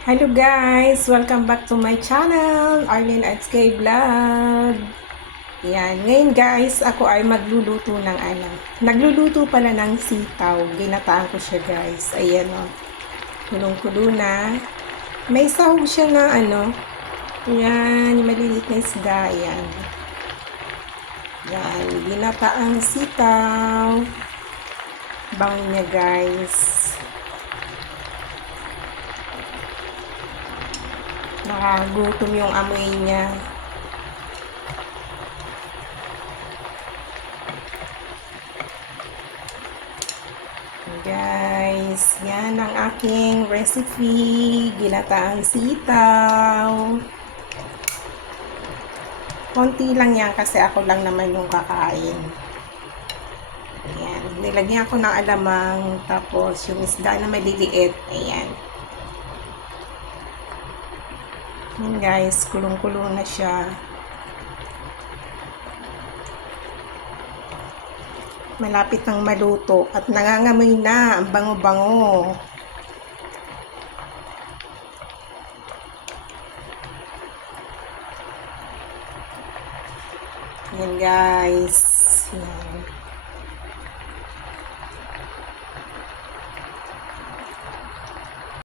Hello guys! Welcome back to my channel, Arlene SK Vlog. Yan. Ngayon guys, ako ay magluluto ng ano. Nagluluto pala ng sitaw. Ginataan ko siya guys. Ayan o. Kulong-kulo na. May sahog siya na ano. Yan. Yung maliliit na isda. Ayan. Yan. Ginataang sitaw. Bango niya guys. Nakagutom yung amoy niya. Guys, yan ang aking recipe. Ginataang sitaw. Konti lang yan kasi ako lang naman yung kakain. Ayan. Nilagyan ko ng alamang tapos yung isda na maliliit. Ayan. Yan guys, kulong-kulong na siya. Malapit nang maluto at nangangamoy na ang bango-bango. Yan guys. Yan.